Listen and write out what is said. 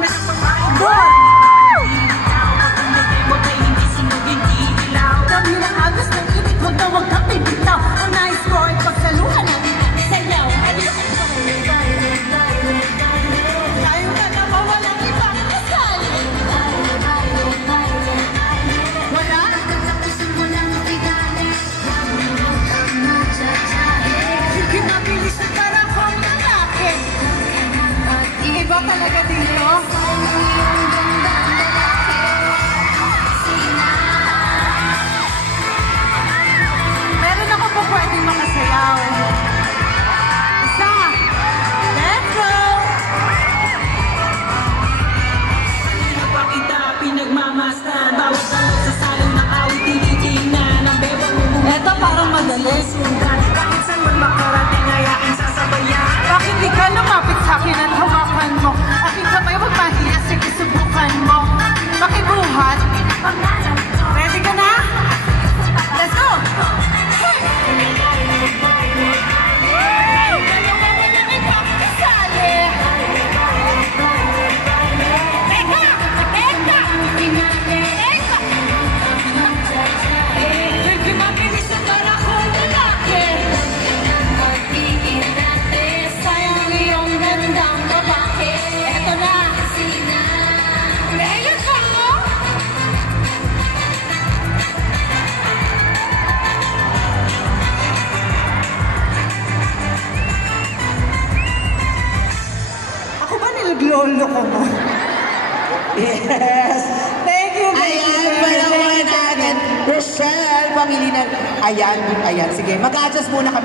na ang pagkain. Dami na agos ng init, huwag na huwag kang bibitaw. Ang nice boy, pagsaluhan natin natin sayaw. Tayo ka na ba walang ibang kasali? Wala? Sige, mabilis na para akong lalaki. Iba talaga dito. Meron ako po pwedeng makasayaw. Isa. Let's go! Napakita, pinagmamastan. Bawat dalog sa salong ng awit, tinitingnan. Ang bebang bubungan. Eto parang madali. Sundan, kahit saan man makarating, hayaan sasabayan. Bakit di ka lumapit sa akin at hawakan mo? Aking kamay huwag mahiya, sige subukan mo. Pakibuhat. Ready ka na? Let's go! Lolo ko mo. Yes! Thank you, Ayan, palawan natin. Rochelle Pangilinan. Ayan, ayan. Sige, mag-adjust muna kami.